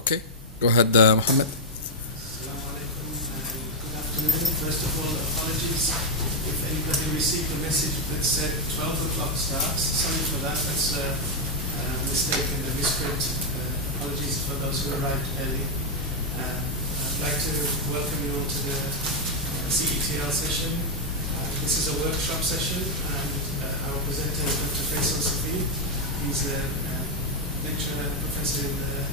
Okay, go ahead, Mohammed. Assalamu alaikum and good afternoon. First of all, apologies if anybody received a message that said 12 o'clock starts. Sorry for that, that's a mistake in the misprint. Apologies for those who arrived early. I'd like to welcome you all to the cetl session. This is a workshop session and our presenter is Dr. Faycal Saffih. He's a lecturer and professor in the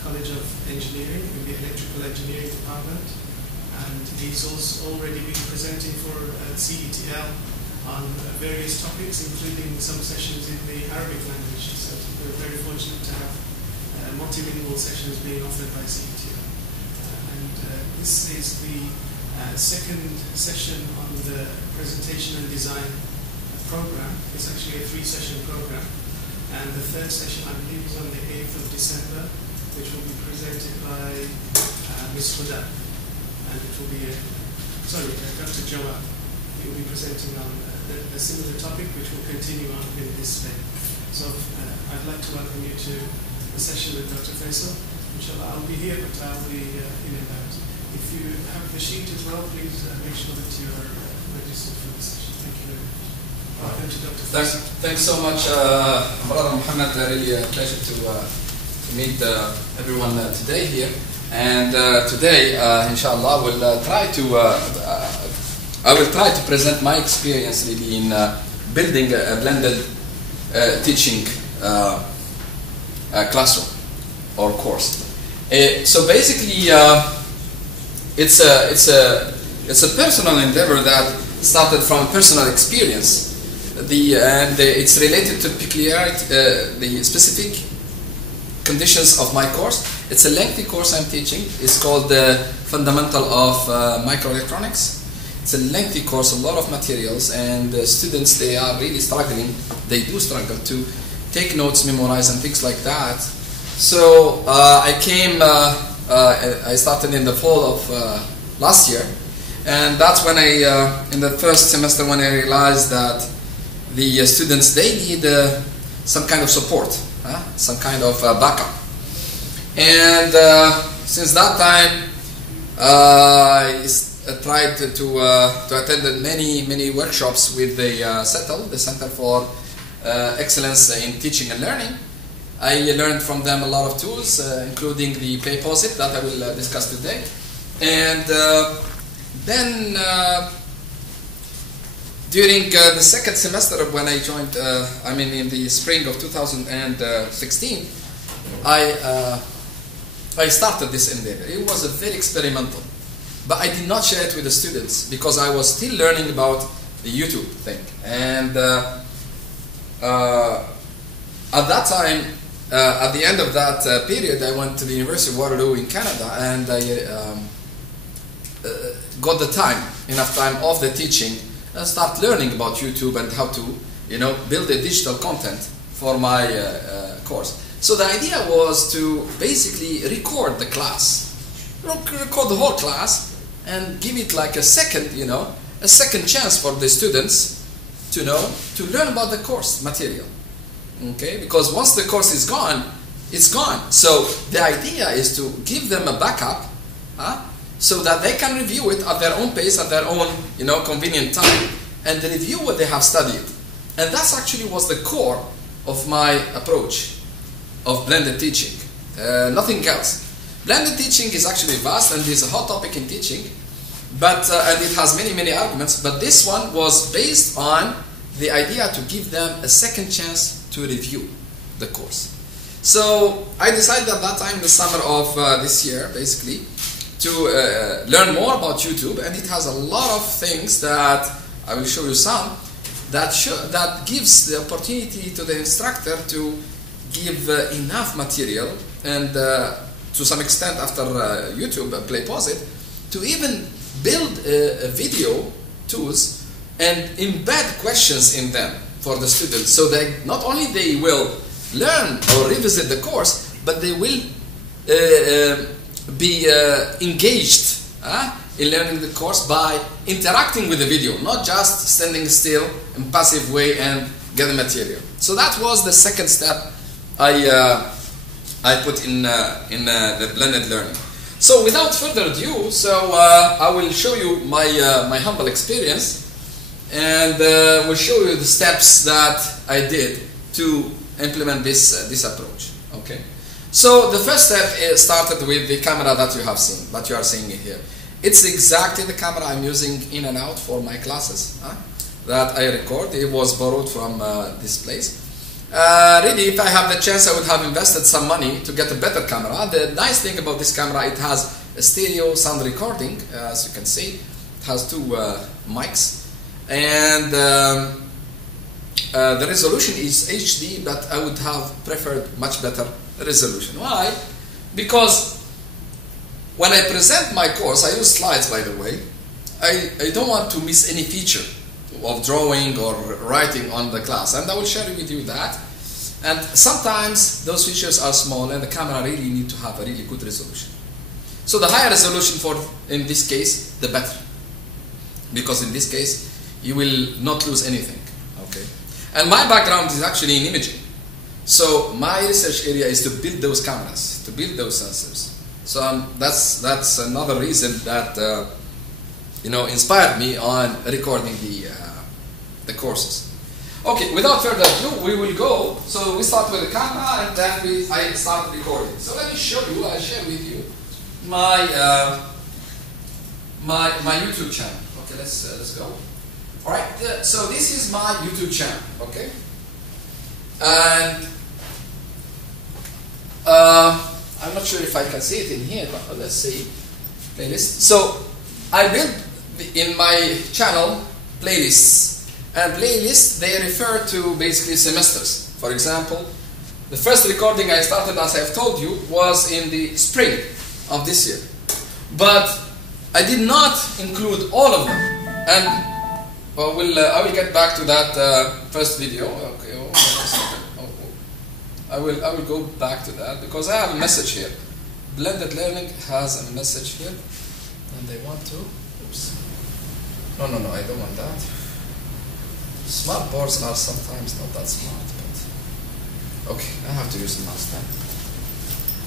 College of Engineering in the Electrical Engineering Department, and he's also already been presenting for cetl on various topics, including some sessions in the Arabic language. So we're very fortunate to have multilingual sessions being offered by cetl. This is the second session on the presentation and design program. It's actually a 3-session program, and the third session, I believe, is on the 8th of December, which will be presented by Ms. Huda, and it will be Dr. Jawad. He will be presenting on a similar topic, which will continue on in this day. So I'd like to welcome you to the session with Dr. Faycal. Inshallah, I'll be here, but I'll be in and out. If you have the sheet as well, please make sure that you are registered for the session. Thank you very much. Welcome to Dr. Faycal. Thanks so much, Brother Mohammed. Really a pleasure to meet everyone today here. And today, inshallah, I will try to present my experience really in building a blended teaching classroom or course. So basically, it's a personal endeavor that started from personal experience. And it's related to peculiarity, the specific conditions of my course. It's a lengthy course I'm teaching. It's called the Fundamental of Microelectronics. It's a lengthy course, a lot of materials, and students, they are really struggling. They do struggle to take notes, memorize, and things like that. So I started in the fall of last year, and that's when in the first semester, when I realized that the students, they need some kind of support. Some kind of backup. And since that time, I tried to attend many workshops with the cetl, the Center for Excellence in Teaching and Learning. I learned from them a lot of tools, including the PlayPosit that I will discuss today. And then during the second semester when I joined, in the spring of 2016, I started this endeavor. It was a very experimental, but I did not share it with the students because I was still learning about the YouTube thing. And at that time, at the end of that period, I went to the University of Waterloo in Canada, and I got enough time off the teaching and start learning about YouTube and how to, build a digital content for my course. So the idea was to basically record the class, record the whole class, and give it like a second chance for the students to learn about the course material. Okay, because once the course is gone, it's gone. So the idea is to give them a backup, so that they can review it at their own pace, at their own convenient time, and review what they have studied. And that's actually was the core of my approach of blended teaching. Nothing else. Blended teaching is actually vast and is a hot topic in teaching, but and it has many arguments. But this one was based on the idea to give them a second chance to review the course. So I decided at that time, in the summer of this year, basically, to learn more about YouTube, and it has a lot of things that I will show you some that gives the opportunity to the instructor to give enough material, and to some extent after YouTube and PlayPosit, to even build video tools and embed questions in them for the students, so that not only they will learn or revisit the course, but they will be engaged in learning the course by interacting with the video, not just standing still in passive way and get the material. So that was the second step I I put in the blended learning. So without further ado, so I will show you my humble experience, and will show you the steps that I did to implement this approach. Okay. So the first step started with the camera that you have seen, that you are seeing here. It's exactly the camera I'm using in and out for my classes that I record. It was borrowed from this place. Really, if I have the chance, I would have invested some money to get a better camera. The nice thing about this camera, it has a stereo sound recording, as you can see. It has two mics, and the resolution is HD, but I would have preferred much better resolution. Why? Because when I present my course, I use slides, by the way. I don't want to miss any feature of drawing or writing on the class, and I will share with you that. And sometimes those features are small, and the camera really need to have a really good resolution. So the higher resolution in this case, the better, because in this case you will not lose anything. Okay. And my background is actually in imaging, so my research area is to build those cameras, to build those sensors. So that's another reason that inspired me on recording the courses. Okay, without further ado, we will go. So we start with the camera, and then I start recording. So let me show you. I share with you my YouTube channel. Okay, let's go. All right. So this is my YouTube channel. Okay, and I'm not sure if I can see it in here, but let's see. Playlist. So I built in my channel playlists. And playlists, they refer to basically semesters. For example, the first recording I started, as I've told you, was in the spring of this year. But I did not include all of them. And I will get back to that first video. Okay, I will go back to that because I have a message here. Blended Learning has a message here, and they want to. Oops. No, I don't want that. Smart boards are sometimes not that smart, but okay, I have to use the mouse then.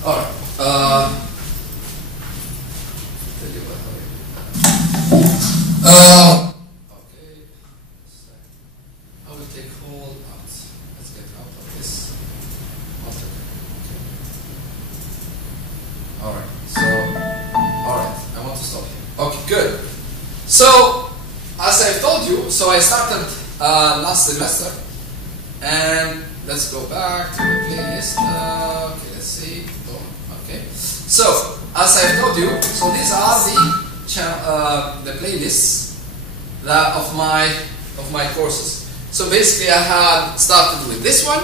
Alright. Okay. I will take hold out. Let's get out of this. Okay. Alright, I want to stop here. Okay, good. So, as I told you, so I started last semester, and let's go back to the playlist. Okay, let's see. Okay, so as I told you, so these are the playlists of my courses. So basically, I had started with this one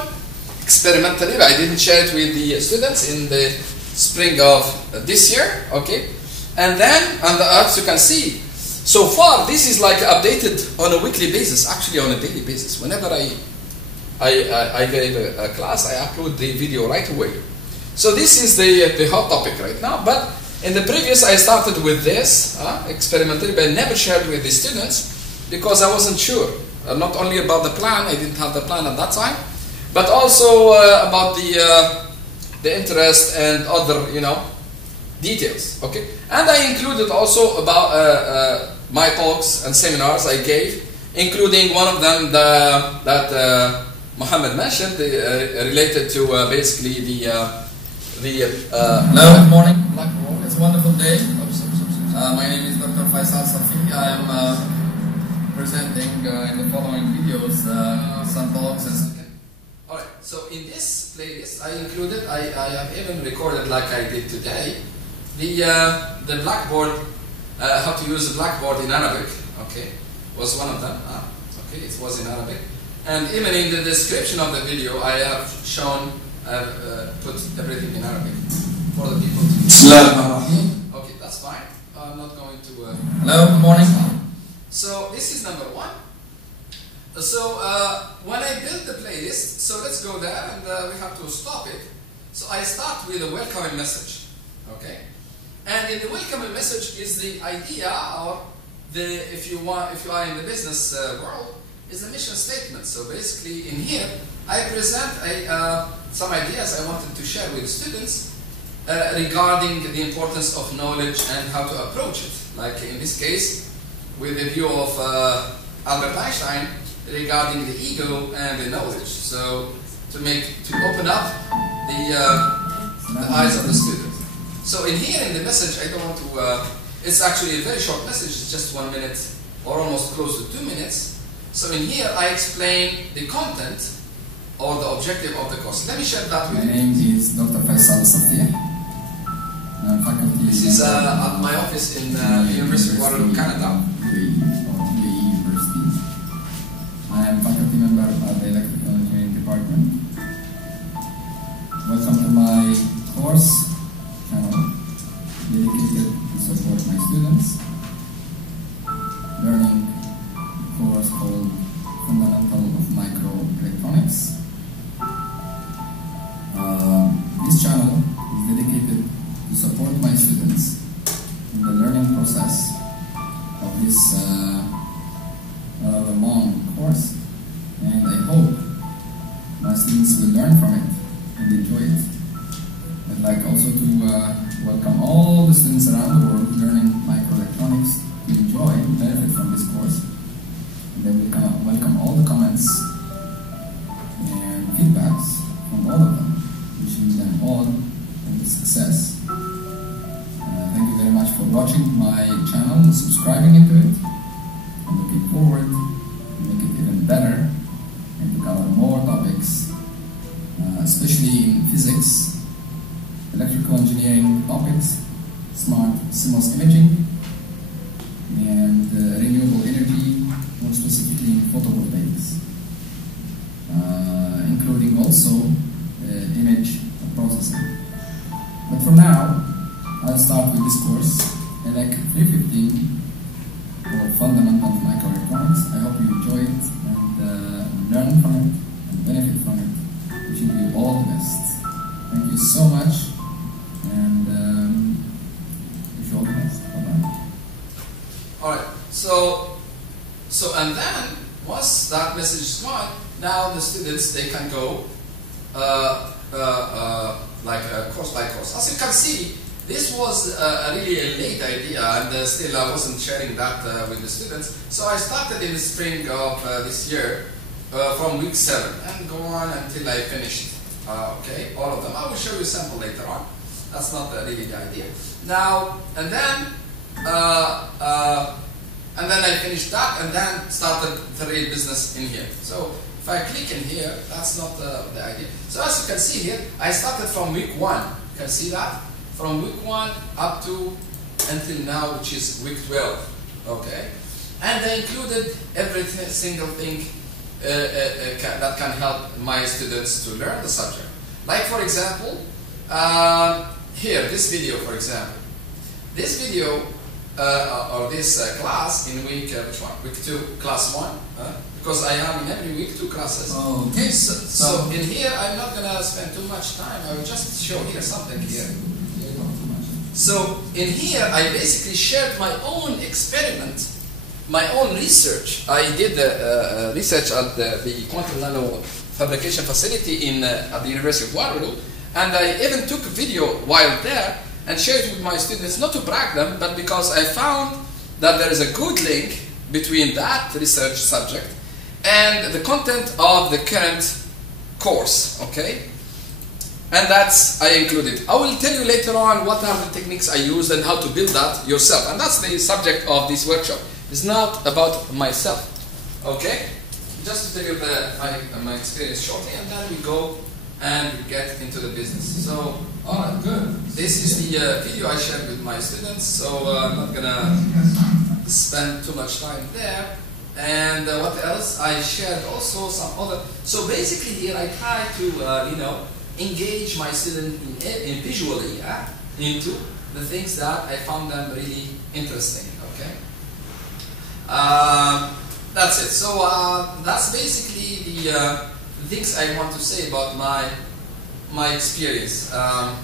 experimentally. I didn't share it with the students in the spring of this year. Okay, and then as you can see. So far, this is like updated on a weekly basis, actually on a daily basis. Whenever I gave a class, I upload the video right away. So this is the hot topic right now. But in the previous, I started with this experimentally, but I never shared with the students because I wasn't sure. Not only about the plan, I didn't have the plan at that time, but also about the interest and other details. Okay, and I included also about my talks and seminars I gave, including one of them that Mohammed mentioned, related to basically the hello, good morning. It's a wonderful day. My name is Dr. Faycal Saffih. I am presenting in the following videos some talks and. Alright, so in this playlist I included, I have even recorded like I did today, the Blackboard. How to use a Blackboard in Arabic, okay, was one of them. Okay, it was in Arabic, and even in the description of the video, I have shown, put everything in Arabic for the people to. Okay, that's fine. I'm not going to. Hello, good morning. So this is number one. So when I build the playlist, so let's go there, and we have to stop it. So I start with a welcoming message, okay. And in the welcoming message is the idea, or if you are in the business world, is the mission statement. So basically in here, I present some ideas I wanted to share with students regarding the importance of knowledge and how to approach it. Like in this case, with the view of Albert Einstein regarding the ego and the knowledge. So to open up the eyes of the student. So in here in the message, I don't want to, it's actually a very short message, it's just 1 minute or almost close to 2 minutes. So in here I explain the content or the objective of the course. Let me share that with you. My name is Dr. Faycal Saffih. I'm faculty. This is at my office in the University of Waterloo, Canada. Uaeu University. I am faculty member at the Electrical Engineering Department. Welcome to my course channel dedicated to support my students learning a course called Fundamental of Microelectronics. This channel is dedicated to support my students in the learning process of this rather long course, and I hope my students will learn from it and enjoy it. I'd like also to welcome all the students around the world learning microelectronics to enjoy and benefit from this course. And then we'll welcome all the comments and feedbacks from all of them, wishing them all and success. Thank you very much for watching my channel and subscribing into it. I'm looking forward to make it even better and to cover more topics, especially in physics, electrical engineering topics, smart CMOS imaging, and renewable energy, more specifically in photovoltaics, including also image processing. But for now, I'll start with this course, ELEC 315, called Fundamental of Microelectronics. I hope you enjoy it and learn from it and benefit from it. Wishing you all the best. Thank you so much, and wish you all the best. Bye-bye. Alright, so and then once that message is gone, now the students, they can go like course by course. As you can see, this was really a late idea, and still I wasn't sharing that with the students. So I started in the spring of this year from week 7 and go on until I finished. Okay, all of them. I will show you a sample later on. That's not really the idea. Now and then I finished that and then started the real business in here. So if I click in here, that's not the idea. So as you can see here, I started from week 1. You can see that? From week 1 up to until now, which is week 12. Okay? And I included every single thing that can help my students to learn the subject. Like for example, here, this video for example. This video, or this class in week, which one? Week 2, class 1. Because I have in every week 2 classes. Oh, okay. So in here, I'm not going to spend too much time. I will just show here something here. So in here, I basically shared my own experiment, my own research. I did research at the quantum nano fabrication facility at the University of Waterloo, and I even took a video while there and shared it with my students, not to brag them, but because I found that there is a good link between that research subject and the content of the current course, okay? And that's I included. I will tell you later on what are the techniques I used and how to build that yourself. And that's the subject of this workshop. It's not about myself, okay? Just to tell you my experience shortly, and then we go and we get into the business. So, alright, good. This is the video I shared with my students, so I'm not gonna spend too much time there. And what else? I shared also some other. So basically here I try to engage my student in visually into the things that I found them really interesting. Okay, that's it. So that's basically the things I want to say about my experience. Can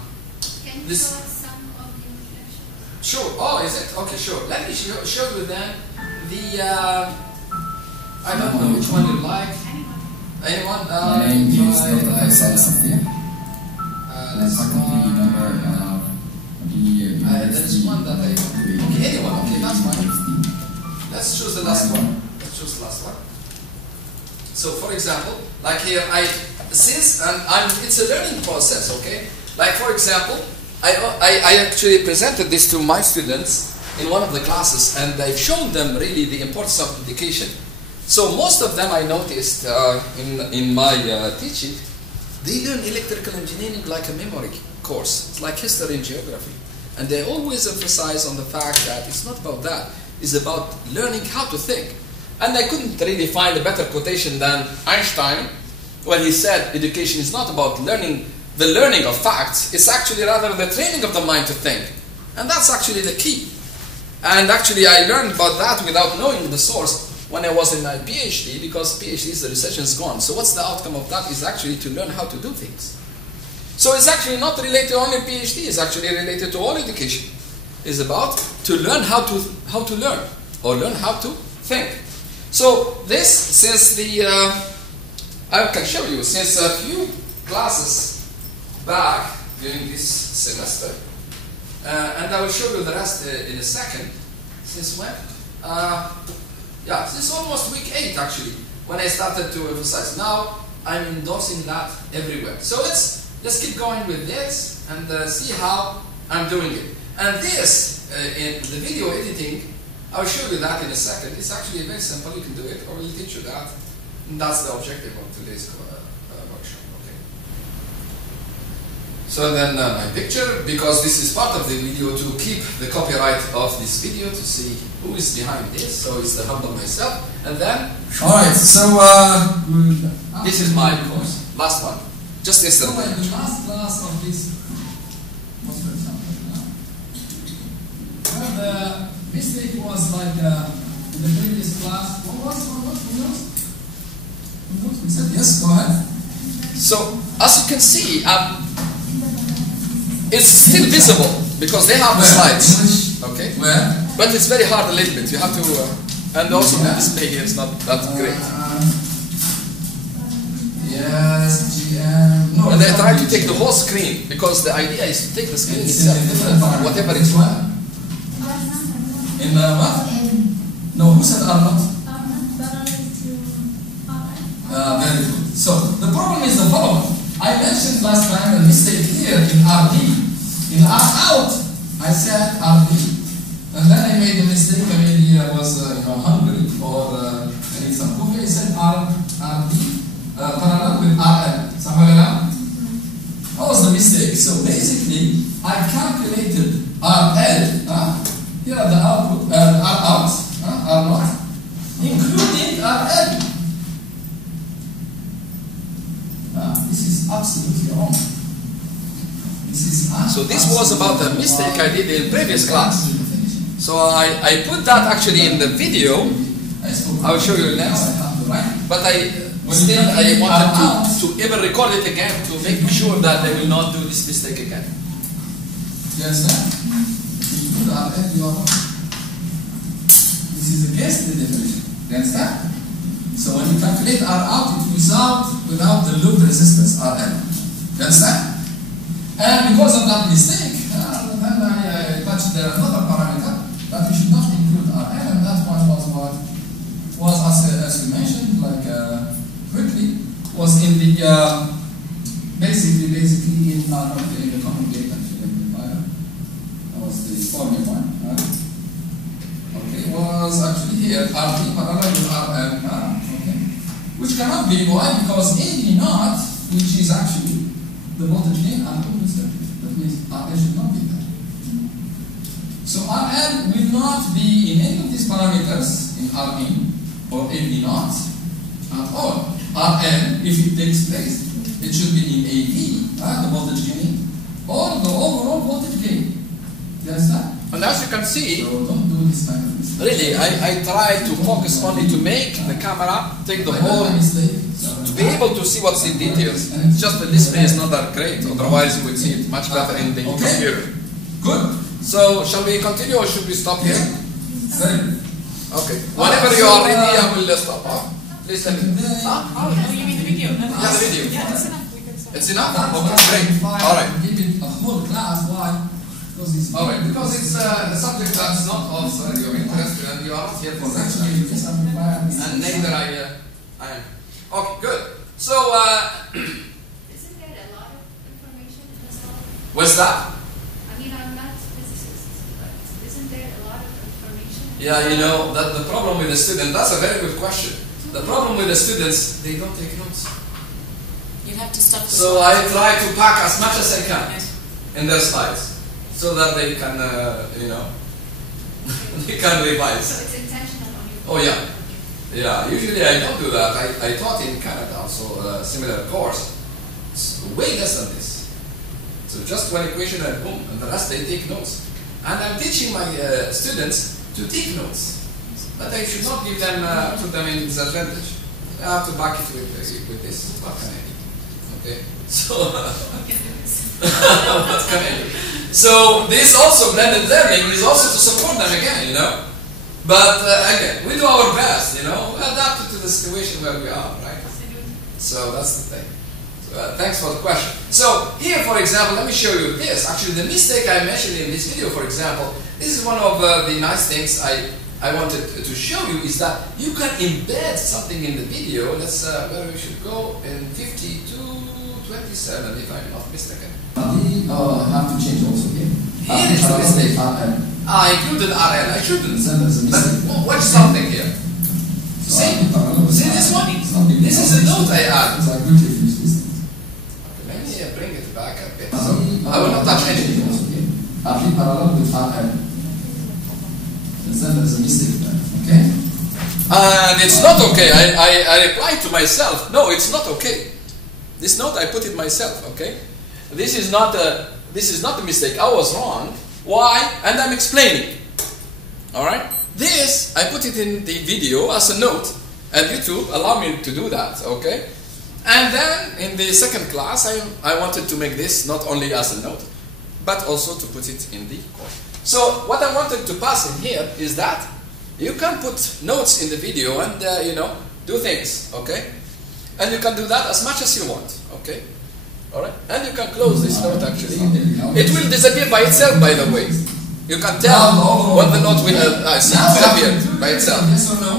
you show us some of the illustrations? Sure. Oh, is it? Okay, sure. Let me show you then the I don't know which one you like. Anyone? My name is Dr. Faycal Saffih. Let's faculty member of the there is one that I don't. Okay, anyone. Okay, that's fine. Let's choose the last one. Let's choose the last one. So, for example, like here, it's a learning process. Okay. Like for example, I actually presented this to my students in one of the classes, and I've shown them really the importance of education. So most of them I noticed in my teaching, they learn electrical engineering like a memory course. It's like history and geography. And they always emphasize on the fact that it's not about that. It's about learning how to think. And I couldn't really find a better quotation than Einstein when he said education is not about the learning of facts. It's actually rather the training of the mind to think. And that's actually the key. And actually I learned about that without knowing the source when I was in my PhD, because PhD is the research is gone. So what's the outcome of that is actually to learn how to do things. So it's actually not related to only PhD, it's actually related to all education. It's about to learn how to learn, or learn how to think. So this, since I can show you, since a few classes back during this semester, and I will show you the rest in a second. Since when? Yeah, since almost week 8 actually, when I started to emphasize. Now I'm endorsing that everywhere. So let's keep going with this and see how I'm doing it. And this, in the video editing, I'll show you that in a second. It's actually very simple, you can do it, or we'll teach you that. And that's the objective of today's workshop. Okay. So then my picture, because this is part of the video to keep the copyright of this video, to see who is behind this. So it's the humble myself. And then, alright, so this is my course, last one. Just yesterday. So the last class of this was, for example, the mistake was like in the previous class. What was? We said yes. Go ahead. So as you can see, it's still visible because they have the slides. English? Okay. Where? But it's very hard a little bit. You have to, and also the display here is not that great. Yes, GM. No, and I try to take the whole screen because the idea is to take the screen itself, whatever it's what? In what? No, who said are not? Very good. So the problem is the following. I mentioned last time a mistake here in RD. In R out, I said RD, and then I made a mistake. Maybe I was hungry or I need some coffee. I said RD parallel with RL. What was the mistake? So basically, I calculated RL. Here are the output R out, R not, including RL. This is absolutely wrong. So this was about a mistake I did in previous class. So I put that actually in the video. I will show you next. But I wanted to even record it again to make sure that they will not do this mistake again. You understand? This is against the definition. You understand? So when you calculate R out, it comes out without the loop resistance RL. You understand? And because of that mistake, then I touched another parameter that we should not include RL, and that one was what was, as you mentioned, like quickly, was in the basically in the common gate amplifier. That was the formula one. Okay, was actually here RD parallel with RL. Which cannot be. Why? Because AD naught, which is actually the voltage gain, are always there. That means RL should not be there. So RL will not be in any of these parameters in Rin or AD naught at all. RL, if it takes place, it should be in AD, the voltage gain, or the overall voltage gain. You understand? And as you can see, so don't do this kind of mistake. Really, I try to focus only to make the camera take the whole, to be able to see what's in details. It's just the display is not that great, otherwise you would see it much better in the computer. Good. So, shall we continue or should we stop here? Very good. Okay. Whenever you are ready, I will stop. Please let me. Oh, you mean the video? Yeah, the video. Yeah, that's enough. We can start. It's enough? Okay, great. All right. Give it a whole class. Why? Because it's Because it's a subject that's not of your interest, and you are not here for that. And neither I am. Okay, good. So, Isn't there a lot of information in this all? what's that? I mean, I'm not a physicist, but isn't there a lot of information? Yeah, you know, that the problem with the student, that's a very good question. The problem with the students, they don't take notes. You have to stop the So I try to pack as much as I can Yes. in their slides, so that they can, you know, they can revise. So it's intentional on your Oh, yeah. Yeah, usually I don't do that. I taught in Canada also a similar course. It's way less than this. So just one equation and boom, and the rest they take notes. And I'm teaching my students to take notes. But I should not give them, put them in disadvantage. I have to back it with this. What can I do? Okay? So, what can I do? So this also blended learning is also to support them again, you know. But again, we do our best, you know, adapt it to the situation where we are, right? So that's the thing. So, thanks for the question. So here, for example, let me show you this. Actually, the mistake I mentioned in this video, for example, this is one of the nice things I wanted to show you is that you can embed something in the video. That's where we should go in 52:27, if I'm not mistaken. We have to change also here. Here is the mistake. I included RL. I shouldn't. But watch something here. See this one? This is a note I added. Okay, let me bring it back a bit. So I will not touch anything. Parallel with RL. Then there's a mistake there. Okay? And it's not okay. I replied to myself. No, it's not okay. This note I put it myself. Okay? This is not a mistake. I was wrong. Why? And I'm explaining. Alright? This, I put it in the video as a note, and YouTube allowed me to do that, okay? And then, in the second class, I wanted to make this not only as a note, but also to put it in the course. So, what I wanted to pass in here is that you can put notes in the video and, you know, do things, okay? And you can do that as much as you want, okay? Alright? And you can close this note actually. It will disappear by itself, by the way. You can tell when the note will disappear by itself.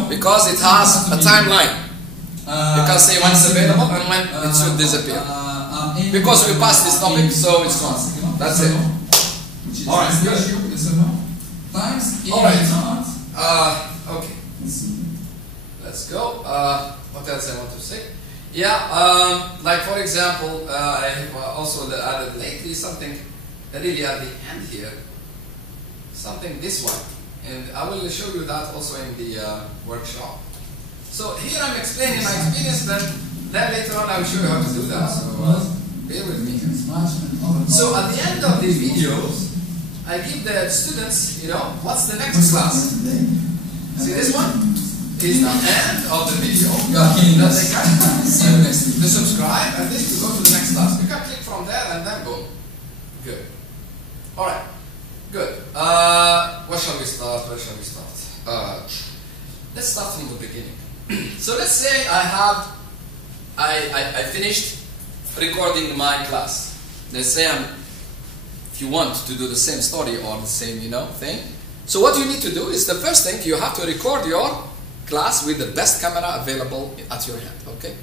Because it has a timeline. You can say when it's available and when it should disappear. Because we passed this topic, so it's gone. That's it. Alright, good. Alright. Okay. Let's go. What else I want to say? Yeah, like for example, I have also added lately something really at the end here. Something this one. And I will show you that also in the workshop. So here I'm explaining my experience, then later on I will show you how to do that. So bear with me. So at the end of the videos, I give the students, you know, what's the next class? See this one? Is the end of the video that they can to subscribe and this to go to the next class. You can click from there and then boom. Good. Alright. Good. Where shall we start? Let's start from the beginning. So let's say I finished recording my class. Let's say if you want to do the same story or the same, you know, thing. So what you need to do is the first thing you have to record your class with the best camera available at your hand, okay?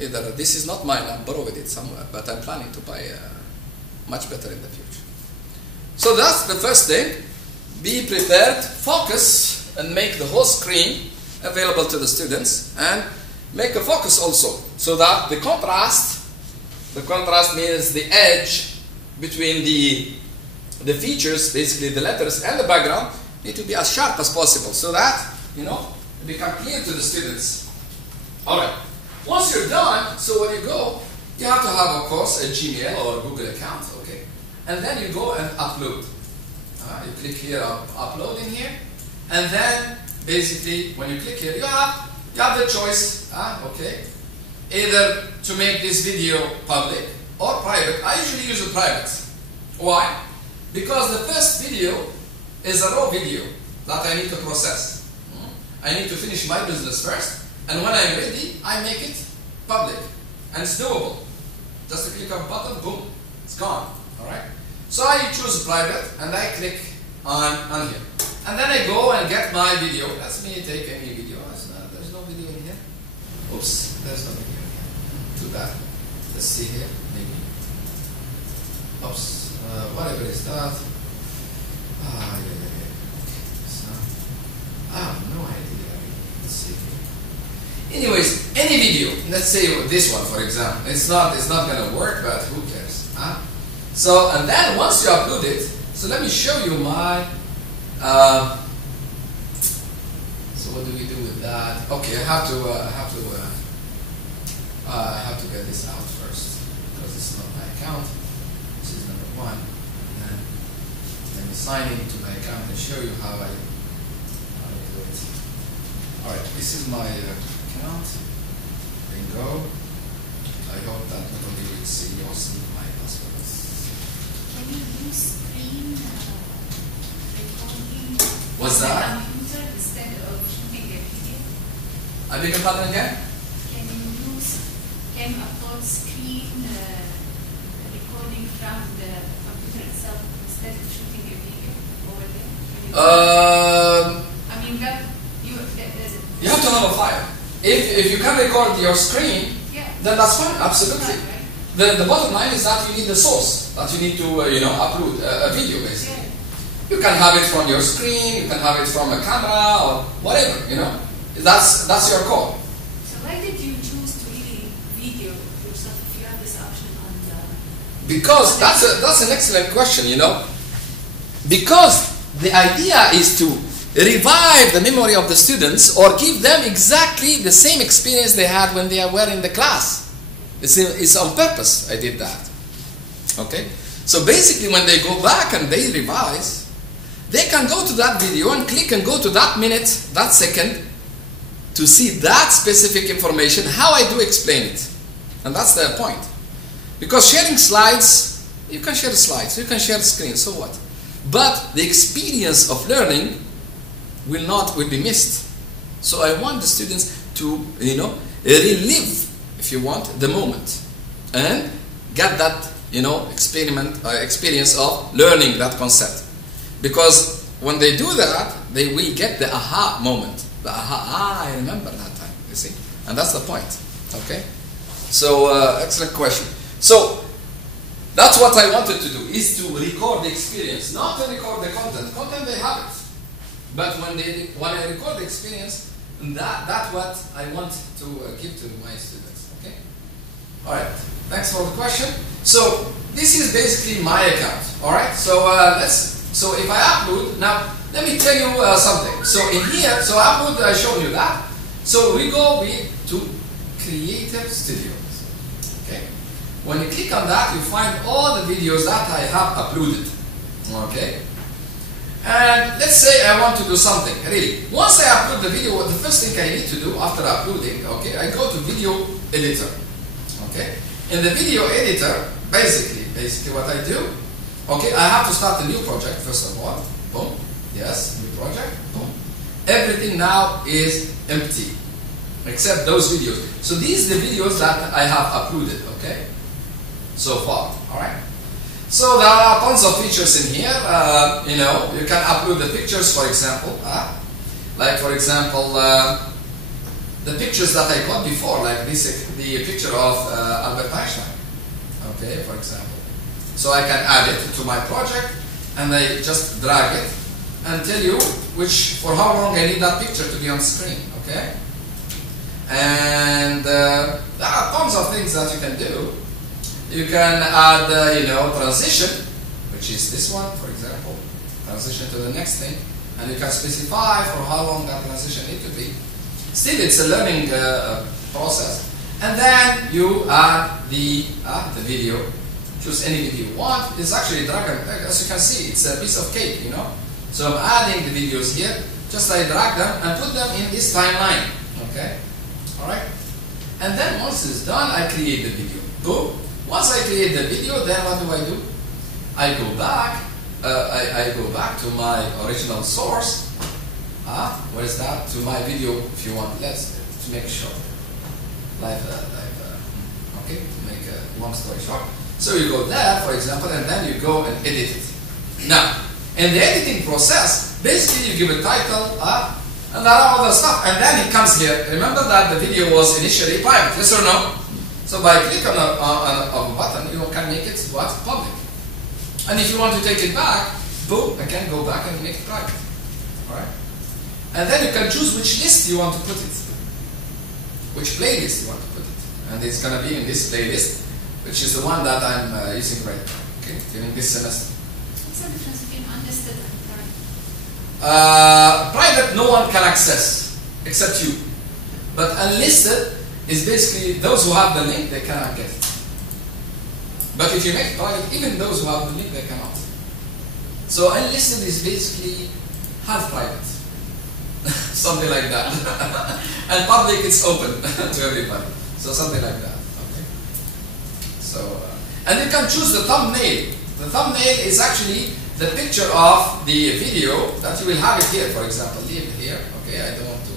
Either this is not mine, I borrowed it somewhere, but I'm planning to buy much better in the future. So that's the first thing. Be prepared, focus, and make the whole screen available to the students, and make a focus also, so that the contrast means the edge between the features, basically the letters and the background, need to be as sharp as possible, so that, you know, become clear to the students. Alright, once you're done, so when you go, you have to have, of course, a Gmail or a Google account, okay? And then you go and upload. You click here, upload in here, and then basically, when you click here, you have the choice, okay? Either to make this video public or private. I usually use a private. Why? Because the first video is a raw video that I need to process. I need to finish my business first, And when I'm ready, I make it public. And it's doable. Just a click of a button, boom, it's gone. Alright? So I choose private and I click on here. And then I go and get my video. Let me take any video. There's no video in here. Oops, there's no video in here. Too bad. Let's see here, maybe. Oops, whatever is that. So, I have no idea. Let's see here. Anyways, any video. Let's say this one, for example. It's not going to work, but who cares? Huh? So, and then once you upload it, so let me show you my. So what do we do with that? Okay, I have to get this out first because it's not my account. This is number one. And let me sign into my account and show you how I do it. All right, this is my account. Bingo. I hope that nobody will see or see my passwords. Can you use screen recording What's on that? the computer instead of shooting a video? I beg your pardon again? Can you upload screen recording from the computer itself instead of shooting a video over there? I mean that You have to have a file. If you can record your screen, yeah, then that's fine. Absolutely. right. The bottom line is that you need the source that you need to upload a video basically. Yeah. You can have it from your screen, you can have it from a camera or whatever, That's your call. So why did you choose to really video yourself if you have this option on the... Because that's an excellent question, Because the idea is to revive the memory of the students or give them exactly the same experience they had when they were in the class. It's on purpose I did that. Okay? So basically when they go back and they revise, they can go to that video and click and go to that minute, that second, to see that specific information, how I do explain it. And that's the point. Because sharing slides, you can share slides, you can share screens, so what? But the experience of learning will be missed. So I want the students to, relive, if you want, the moment. And get that, experience of learning that concept. Because when they do that, they will get the aha moment. The aha, I remember that time, you see. And that's the point, okay? So, excellent question. So, that's what I wanted to do, is to record the experience, not to record the content. Content, they have it. But when I record the experience, that's what I want to give to my students, okay? All right, thanks for the question. So, this is basically my account, all right? So, So if I upload, now let me tell you something. So in here, so upload, I showed you that. So we go to Creative Studios. Okay. When you click on that, you find all the videos that I have uploaded. Okay. And let's say I want to do something. Really, once I upload the video, the first thing I need to do after uploading, okay, I go to Video Editor. Okay. In the Video Editor, basically what I do. Okay, I have to start a new project first of all. Boom. Yes, new project. Boom. Everything now is empty, except those videos. So these are the videos that I have uploaded. Okay, so far. All right. So there are tons of features in here. You can upload the pictures, for example. Like for example, the pictures that I got before, like the picture of Albert Einstein. Okay, for example. So I can add it to my project, and I just drag it and tell you for how long I need that picture to be on screen. Okay, and there are tons of things that you can do. You can add, transition, which is this one, for example, transition to the next thing, and you can specify for how long that transition needs to be. Still, it's a learning process, and then you add the video. Choose any video you want. It's actually drag and as you can see, it's a piece of cake, So I'm adding the videos here. Just I drag them and put them in this timeline. Okay, all right. And then once it's done, I create the video. Boom. Once I create the video, then what do? I go back. I go back to my original source. Where's that? To my video, if you want. Let's to make it short. Okay, to make a long story short. So you go there, for example, and then you go and edit it. Now, in the editing process, basically you give a title, and there are other stuff, and then it comes here. Remember that the video was initially private, yes or no? So by click on a button, you can make it what? Public. And if you want to take it back, boom, again go back and make it private. Alright? And then you can choose which list you want to put it. Which playlist you want to put it. And it's going to be in this playlist, which is the one that I'm using right now, okay, during this semester. What's the difference between unlisted and private? Private, no one can access, except you. But unlisted is basically those who have the link, they cannot get it. But if you make it private, even those who have the link, they cannot. So unlisted is basically half private. Something like that. And public, it's open to everybody. So something like that. Okay. So, and you can choose the thumbnail. The thumbnail is actually the picture of the video that you will have it here. For example, leave it here. Okay, I don't want to.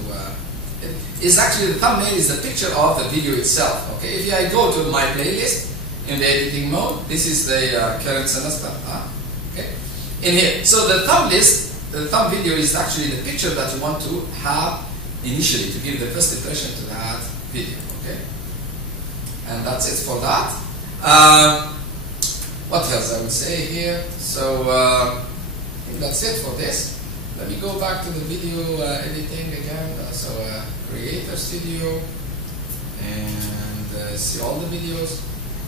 It is actually the thumbnail is the picture of the video itself. Okay, if I go to my playlist in the editing mode, this is the current semester. Okay, in here. So the thumb list, the thumb video is actually the picture that you want to have initially to give the first impression to that video. Okay, and that's it for that. What else I would say here? So I think that's it for this. Let me go back to the video editing again. So Creator Studio, and see all the videos.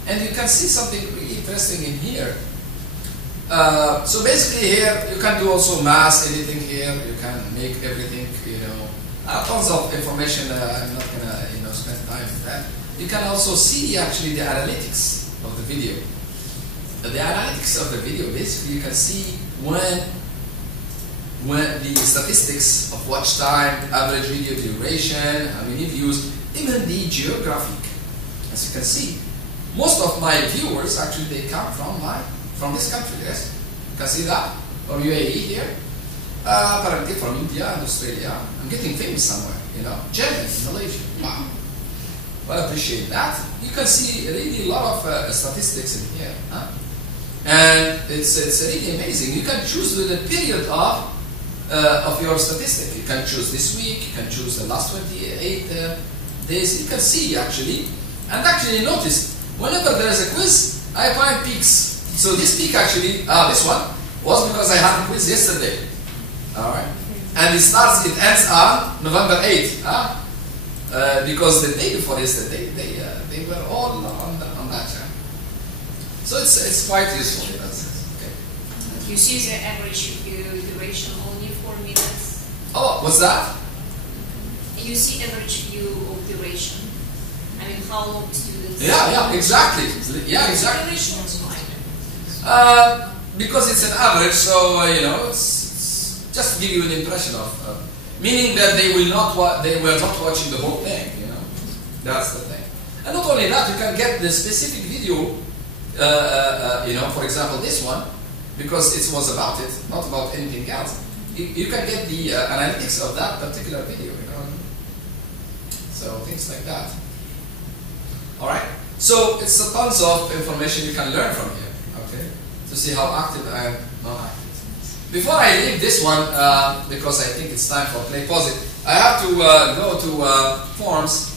And you can see something really interesting in here. So basically here, you can do also mass editing here. You can make everything, tons of information. I'm not going to, spend time with that. You can also see actually the analytics of the video. The analytics of the video, basically you can see when the statistics of watch time, average video duration, how many views, even the geographic. As you can see, most of my viewers actually they come from this country. Yes, you can see that from UAE here, apparently from India and Australia. I'm getting famous somewhere, Germany, Malaysia. Wow. Well, I appreciate that. You can see really a lot of statistics in here. And it's really amazing. You can choose the period of your statistic. You can choose this week, you can choose the last 28 days. You can see actually, and actually notice, whenever there is a quiz, I find peaks. So this peak actually, this one, was because I had a quiz yesterday. Alright? And it ends on November 8th. Because the day before yesterday, they were all on that channel. So it's quite useful in that sense. Okay. You see the average duration only 4 minutes. Oh, what's that? You see average view of duration. I mean, how long students. Yeah, exactly. Yeah, exactly. Duration is fine. Because it's an average, so it's just to give you an impression of, meaning that they were not watching the whole thing. That's the thing. And not only that, you can get the specific video. For example, this one, because it was about it, not about anything else. You can get the analytics of that particular video. So things like that. All right. So it's tons of information you can learn from here. Okay. To see how active I am, not active. Before I leave this one, because I think it's time for PlayPosit, I have to go to Forms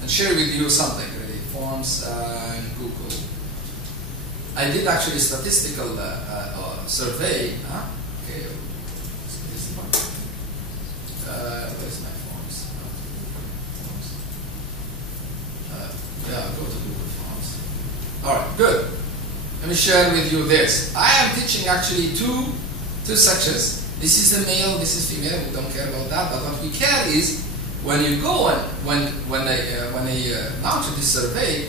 and share with you something. Really, Forms in Google. I did actually a statistical survey. Okay. Where's my Forms? Yeah, go to Google Forms. All right, good. Let me share with you this. I am teaching actually two sections. This is the male, this is female. We don't care about that. But what we care is when you go and when I launched this survey,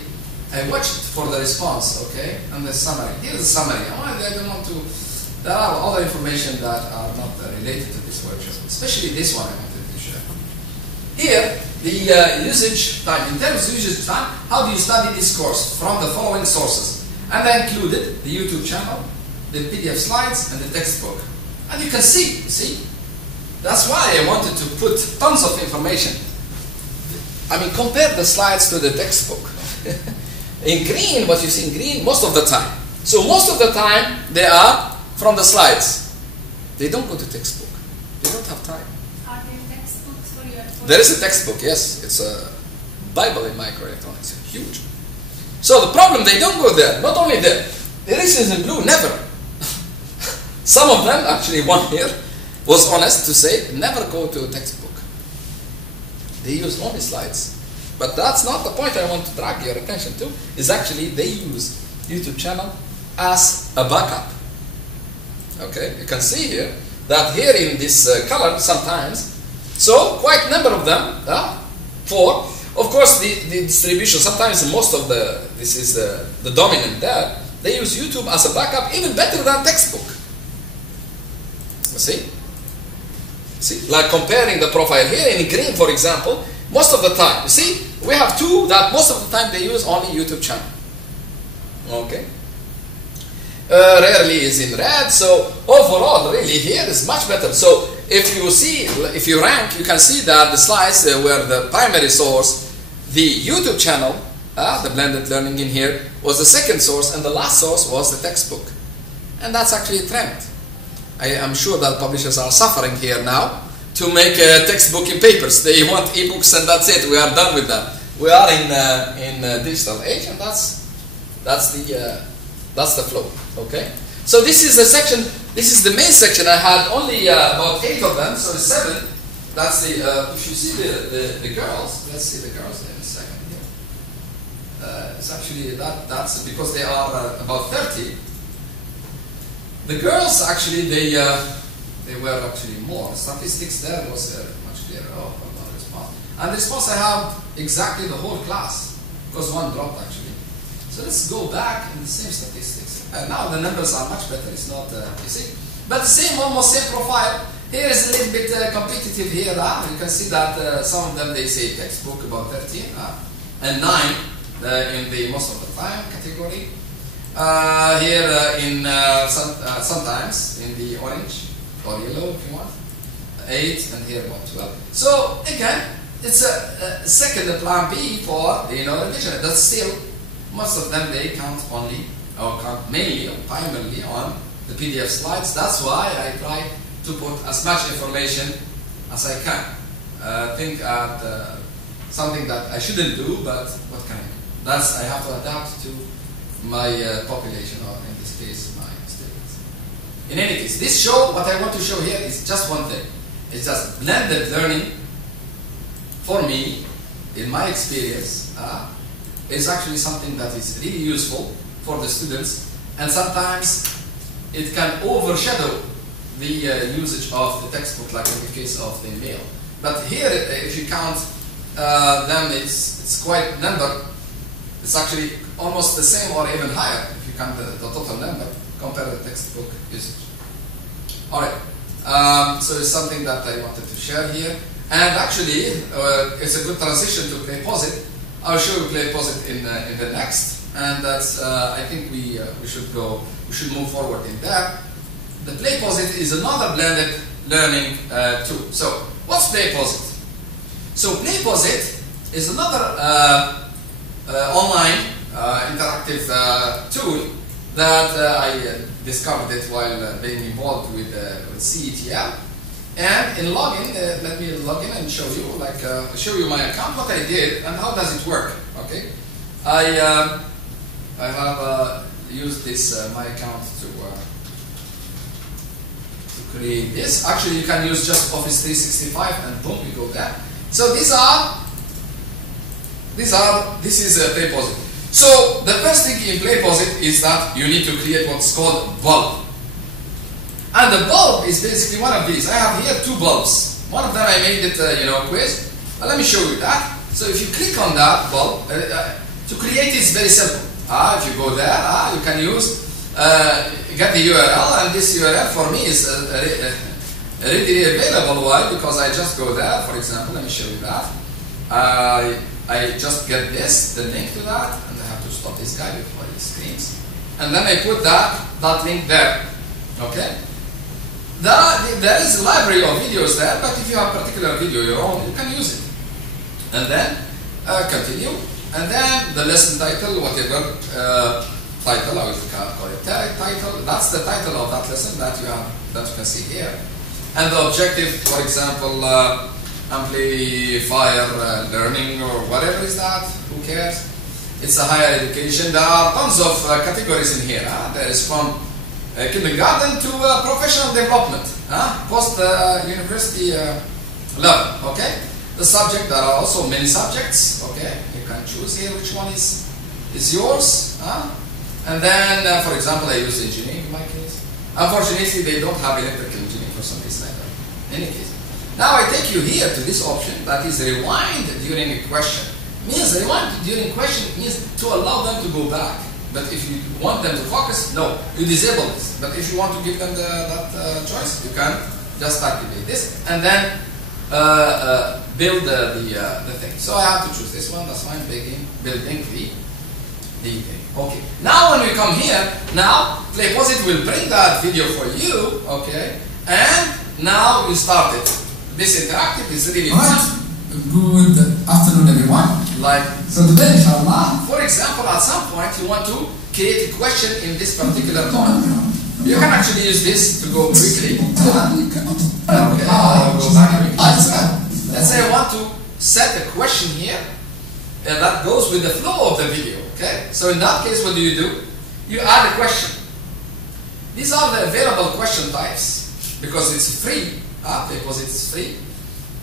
I watched for the response, okay, and the summary. Here's the summary. I don't want to. There are other information that are not related to this workshop, especially this one I wanted to share. Here, the usage time. In terms of usage time, how do you study this course? From the following sources. And I included the YouTube channel, the PDF slides, and the textbook. And you can see, that's why I wanted to put tons of information. I mean, compare the slides to the textbook. In green, what you see in green, most of the time. So most of the time, they are from the slides. They don't go to textbook. They don't have time. Are there textbooks for your course? There is a textbook, yes. It's a Bible in microelectronics. Huge. So the problem, they don't go there. Not only there. This is in blue, never. Some of them, actually one here, was honest to say, never go to a textbook. They use only slides. But that's not the point I want to drag your attention to, is actually they use YouTube channel as a backup. Okay, you can see here, that here in this color sometimes, so quite a number of them, 4. Of course the distribution, sometimes most of this is the dominant there, they use YouTube as a backup even better than textbook. You see? See, like comparing the profile here in green, for example, most of the time, you see, we have 2 that most of the time they use only YouTube channel. Okay? Rarely is in red, so overall, really, here is much better. So, if you rank, you can see that the slides were the primary source, the YouTube channel, the blended learning in here, was the second source, and the last source was the textbook. And that's actually a trend. I am sure that publishers are suffering here now to make a textbook in papers. They want ebooks and that's it. We are done with that. We are in digital age, and that's the flow. Okay. So this is the section. This is the main section. I had only about 8 of them, so 7. That's the. If you see the girls, let's see the girls in a second here. It's actually that's because they are about 30. The girls actually they were actually more. Statistics there was much clearer. Oh, about response. And response I have exactly the whole class because one dropped actually. So let's go back in the same statistics. Now the numbers are much better. It's not you see, but the almost same profile. Here is a little bit competitive here. You can see that some of them they say textbook about 13 and 9 in the most of the time category. Here in sometimes in the orange or yellow if you want, 8, and here about 12. So again, it's a second plan B for the revision. That's still most of them they count only or count mainly or primarily on the PDF slides. That's why I try to put as much information as I can. Think at something that I shouldn't do, but what can I do? I have to adapt to my population, or in this case, my students. In any case, what I want to show here is just one thing. It's just blended learning, for me, in my experience, is actually something that is really useful for the students, and sometimes it can overshadow the usage of the textbook, like in the case of the mail. But here, if you count them, it's quite a number. It's actually almost the same or even higher if you count the total number compared to the textbook usage. Alright, so it's something that I wanted to share here. And actually, it's a good transition to PlayPosit. I'll show you PlayPosit in the next. And that's, I think we should move forward in there. The PlayPosit is another blended learning tool. So, what's PlayPosit? So, PlayPosit is another online interactive tool that I discovered it while being involved with cetl. And in login, let me log in and show you, show you my account, what I did, and how does it work. Okay, I have used this my account to create this. Actually, you can use just Office 365, and boom, you go there. So this is PlayPosit. So the first thing in PlayPosit is that you need to create what's called bulb. And the bulb is basically one of these. I have here 2 bulbs. One of them I made it, quiz. Let me show you that. So if you click on that bulb, to create it is very simple. If you go there, you can use, get the URL, and this URL for me is readily available. Why? Because I just go there, for example, let me show you that. I just get this, the link to that, and I have to stop this guy before he screams. And then I put that link there. Okay? There is a library of videos there, but if you have a particular video your own, you can use it. And then continue, and then the lesson title, whatever title, I will call it title. That's the title of that lesson that you can see here, and the objective, for example, amplifier learning or whatever is that. Who cares? It's a higher education. There are tons of categories in here. There is from kindergarten to professional development, post-university level. Okay. The subject, there are also many subjects. Okay, you can choose here which one is yours. And then, for example, I use engineering in my case. Unfortunately, they don't have electrical engineering for some reason. In any case, now I take you here to this option that is rewind during a question. Means rewind during question means to allow them to go back. But if you want them to focus, no, you disable this. But if you want to give them that choice, you can just activate this and then build the thing. So I have to choose this one. That's fine. Building the thing. Okay. Now when we come here, now PlayPosit will bring that video for you. Okay. And now you start it. This interactive is really fun. Good afternoon, everyone. So today, inshallah, for example, at some point you want to create a question in this particular topic. You can actually use this to go quickly. Okay. Let's say I want to set a question here that goes with the flow of the video. Okay. So in that case, what do? You add a question. These are the available question types because it's free. PlayPosit is free.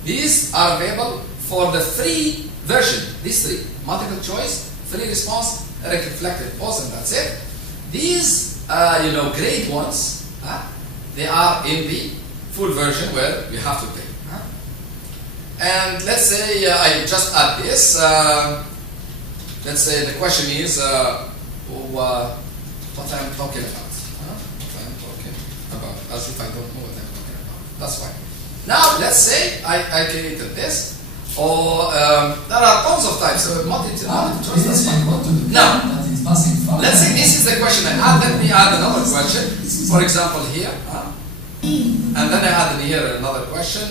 These are available for the free version. These three: multiple choice, free response, reflected pause, and that's it. These, grade ones, they are in the full version where you have to pay. And let's say I just add this. Let's say the question is what I'm talking about. What I'm talking about, as if I don't know what I'm talking about. That's fine. Now let's say I created this. Or there are tons of types of multi-choice. That's fine. Now, let's say this is the question I had. Let me add another question. For example, here, and then I add in here another question.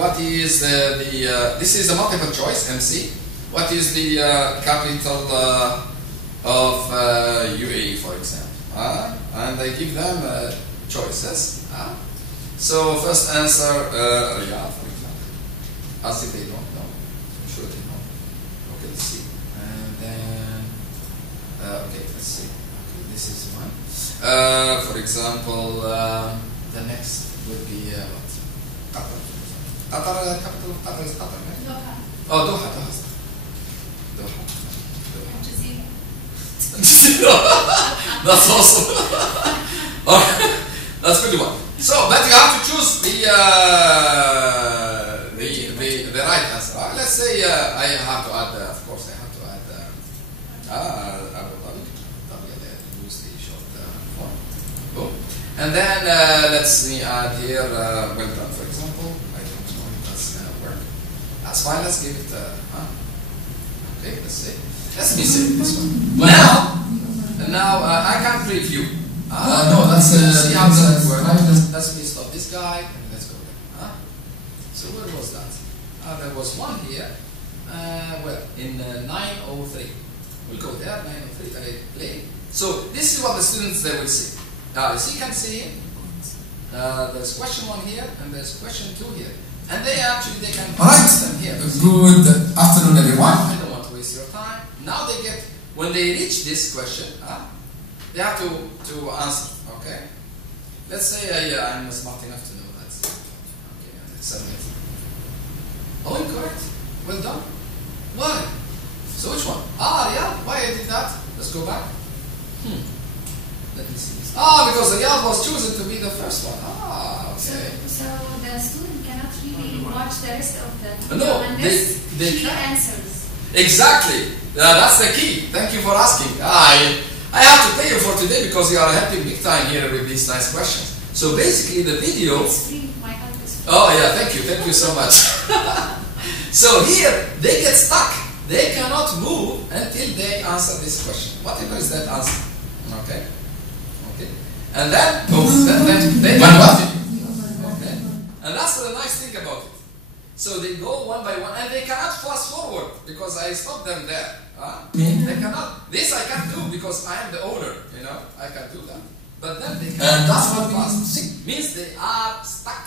What is this is a multiple choice MC. What is the capital of UAE, for example? And I give them choices. So first answer Riyadh, for example. As if they don't know. I'm sure they know. Okay, let's see. And then, okay, let's see. Okay, this is one. For example, the next would be what? Qatar. Qatar, capital of Qatar is Qatar, right? Doha. Oh, Doha. That's awesome. Okay, that's a good one. So, but you have to choose the right answer. Let's say I have to add, of course, I have to add Abu Dhabi. Use the short form. Boom. And then let's me add here well done, for example. I don't know if that's going to work. That's fine. Let's give it. Okay, let's see. Let me save this one. Now I can preview. No, that's see how that works. Let's me stop this guy and let's go there. So where was that? There was one here. Well, in 903. We'll go there. 903. Play. So this is what the students they will see. As you can see, there's question 1 here and there's question 2 here, and they can pass them here. Good afternoon, everyone. I don't want to waste your time. Now they get, when they reach this question, they have to answer. Okay. Let's say I'm smart enough to know that. Okay, submit. Oh, incorrect. Well done. Why? So which one? Riyadh. Why I did that? Let's go back. Let me see. Because Riyadh was chosen to be the first one. Okay. So the student cannot really watch the rest of the video unless she answers. Exactly. That's the key. Thank you for asking. I have to pay you for today because you are helping big time here with these nice questions. So basically the video... It's free. My help is free. Oh yeah, thank you so much. So here, they get stuck. They cannot move until they answer this question. Whatever is that answer. Okay. And then, boom, then continue. Okay. And that's the nice thing about it. So they go one by one, and they cannot fast forward because I stopped them there. They cannot. This I can't do because I am the owner. You know, I can do that. But then they cannot. And that's what fast. Means they are stuck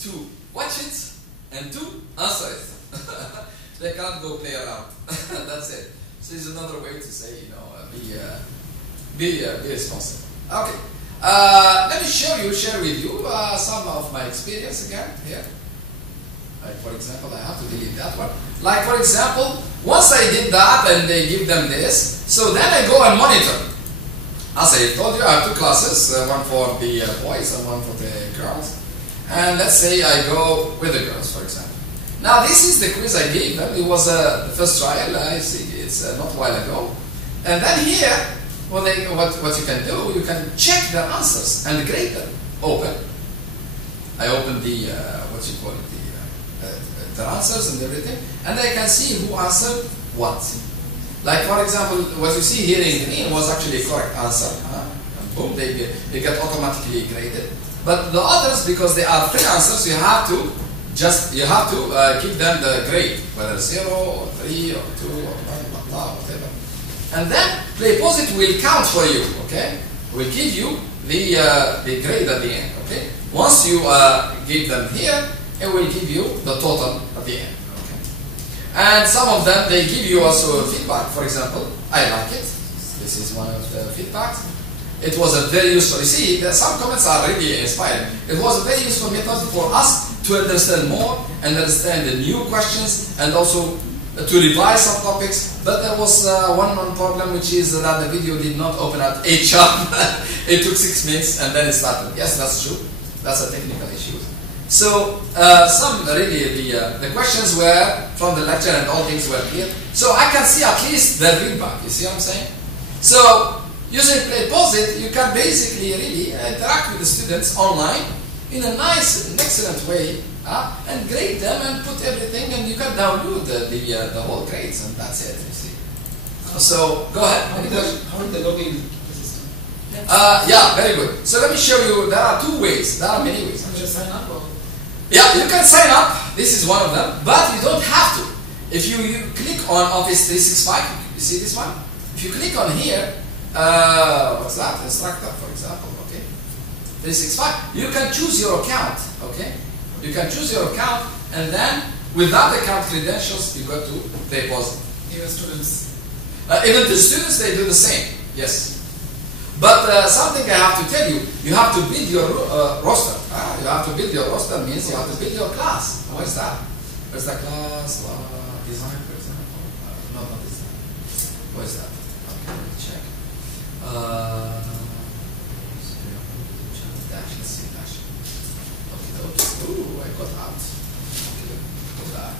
to watch it and to answer it. They cannot go play around. That's it. So it's another way to say, you know, be responsible. Okay. Let me share with you some of my experience again here. Like for example, I have to delete that one. Like for example, once I did that and they give them this, so then I go and monitor. As I told you, I have two classes, one for the boys and one for the girls. And let's say I go with the girls, for example. Now this is the quiz I gave them. It was the first trial. I see it's not a while ago. And then here, what you can do, you can check their answers and grade them. Open. I open the what you call it, the answers and everything, and I can see who answered what. Like for example, what you see here in green was actually a correct answer. And boom, they get automatically graded. But the others, because they are three answers, you have to give them the grade, whether 0 or 3 or 2 or 1, whatever. And then PlayPosit will count for you. Okay, will give you the grade at the end. Okay, once you give them here, it will give you the total at the end. Okay, and some of them they give you also feedback. For example, I like it. This is one of the feedbacks. It was a very useful. You see, some comments are really inspiring. It was a very useful method for us to understand more and understand the new questions and also to revise some topics. But there was one problem, which is that the video did not open at 8 sharp. It took 6 minutes and then it started. Yes, that's true. That's a technical issue. So some really the questions were from the lecture and all things were clear. So I can see at least the feedback. You see what I'm saying? So using PlayPosit, you can basically really interact with the students online in a nice and excellent way, and grade them and put everything, and you can download the whole grades, and that's it. You see. So go ahead. How did the login system? Yeah, very good. So let me show you. There are two ways. There are many ways. Just sign up. Or? Yeah, you can sign up. This is one of them, but you don't have to. If you click on Office 365, you see this one. If you click on here. What's that? Instructor, for example, okay? 365. You can choose your account, okay? You can choose your account, and then without account credentials, you go to PlayPosit. Even students. Even the students, they do the same. Yes. But something I have to tell you, you have to build your roster. You have to build your roster means you have to build your class. What is that? Where's the class? Design, for example. No, not design. What is that? Okay, let me check. Dash, let's see, dash. Okay, oops. Ooh, I got out. Okay, go back.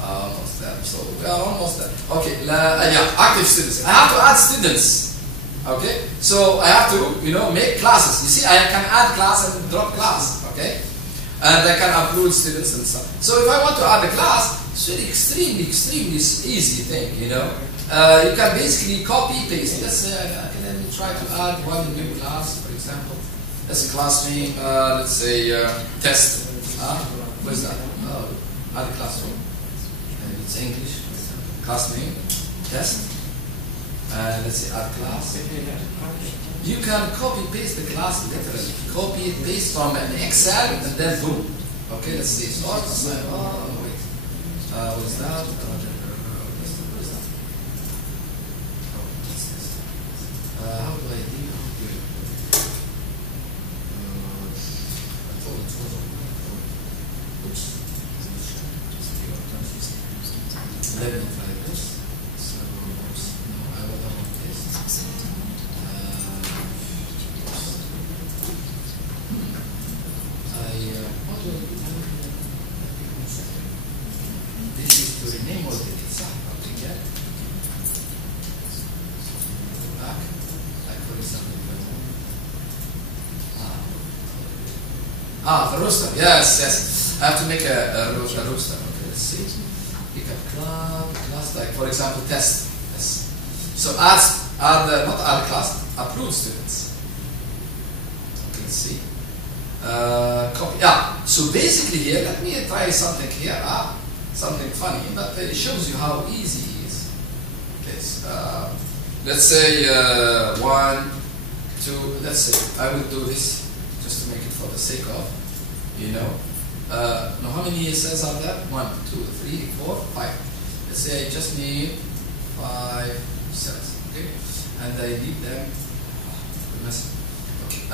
Almost there. So we are almost there. Okay, yeah, active students. I have to add students. Okay, so I have to, make classes. You see, I can add class and drop class. Okay, and I can upload students and stuff. So if I want to add a class, it's an extremely easy thing, You can basically copy paste. Let's say let me try to add one new class, for example. That's a class name. Let's say test. What is that? Add a class name. It's English. Class name test. Let's say add class. You can copy paste the class literally. Copy it paste from an Excel and then boom. Okay, let's see. Start. Wait. What is that? How do I do it? Let me try this. So, no, I will not want this. What do I do? This is to rename all the pizza. Okay, back. Like for example, the roster. Yes. I have to make a roster. Okay, let's see. Pick up class, like for example, test. Yes. So not add class, upload students. Okay, let's see. Copy. Yeah. So basically here, let me try something here. Something funny, but it shows you how easy it is. This. Let's say 1, 2. Let's say I will do this just to make it for the sake of, you know. Now how many cells are there? 1, 2, 3, 4, 5. Let's say I just need 5 cells. Okay, and I need them. Okay.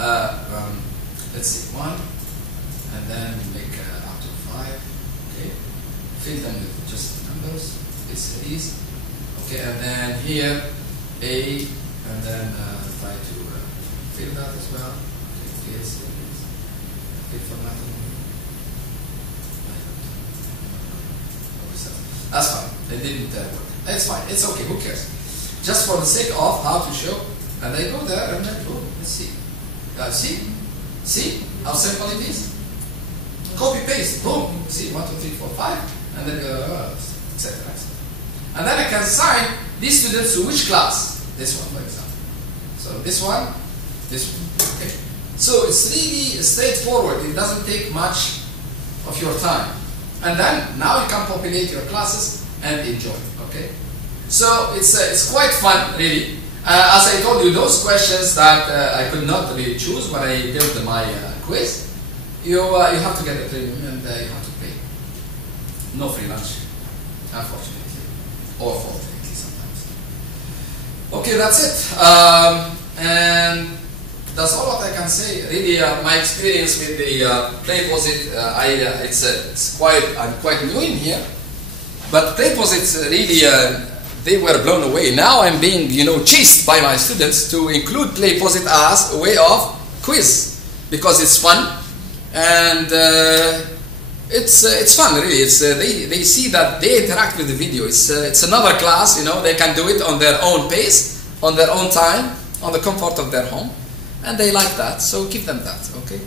Let's see, 1, and then make up to 5. Okay, fill them with just numbers. It's these. Okay, and then here A, and then try to fill that as well. Okay, yes, fill formatting. That's fine. It didn't work. It's fine. It's okay. Who cares? Just for the sake of how to show, and I go there and then oh, let's see. See how simple it is. Copy paste. Boom. See 1, 2, 3, 4, 5, and then etc. And then I can assign these students to which class? This one, for example. So this one. Okay. So it's really straightforward. It doesn't take much of your time. And then now you can populate your classes and enjoy. Okay. So it's quite fun, really. As I told you, those questions that I could not really choose when I built my quiz, you have to get a premium and you have to pay. No free lunch, unfortunately, or fortunately sometimes. Okay, that's it. And that's all what I can say. Really, my experience with the PlayPosit, I'm quite new in here, but PlayPosit really. They were blown away. Now I'm being, chased by my students to include PlayPosit as a way of quiz because it's fun and it's fun really. It's they see that they interact with the video. It's another class. They can do it on their own pace, on their own time, on the comfort of their home, and they like that. So give them that. Okay,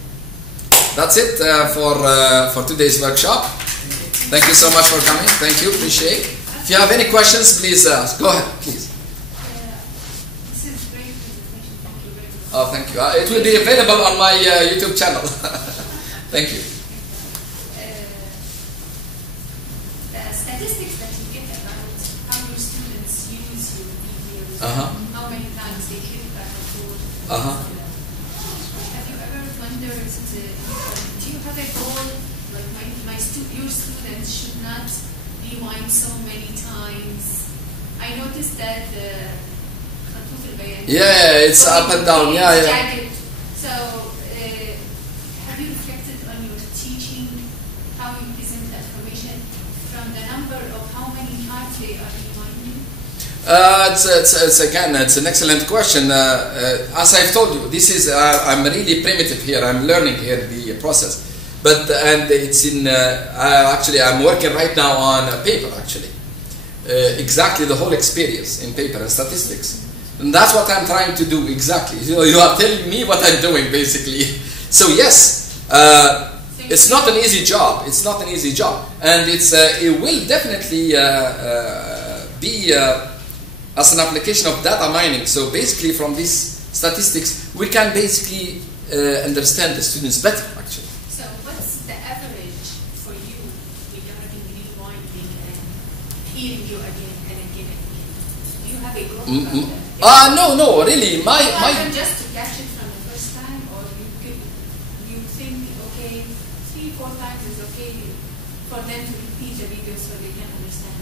that's it for today's workshop. Thank you so much for coming. Thank you. Appreciate. If you have any questions, please go ahead, please. This is great presentation. Thank you very much. Oh, thank you. It will be available on my YouTube channel. Thank you. The statistics that you get about how your students use your videos, how many times they click back and forth. Have you ever wondered, do you have a goal, like your students should not rewind so many times? I noticed that it's up and down. Yeah. So have you reflected on your teaching, how you present the information from the number of how many times they are rewinding? It's an excellent question. As I've told you, this is I'm really primitive here. I'm learning here the process. But it's in actually I'm working right now on a paper actually, exactly the whole experience in paper and statistics, and that's what I'm trying to do exactly. You are telling me what I'm doing basically. So yes, it's not an easy job. It's not an easy job, and it will definitely be as an application of data mining. So basically, from these statistics, we can basically understand the students better actually. You again and again and again. Do you have a goal? No, really. My just to catch it from the first time, or you think okay, 3-4 times is okay for them to repeat the video so they can understand.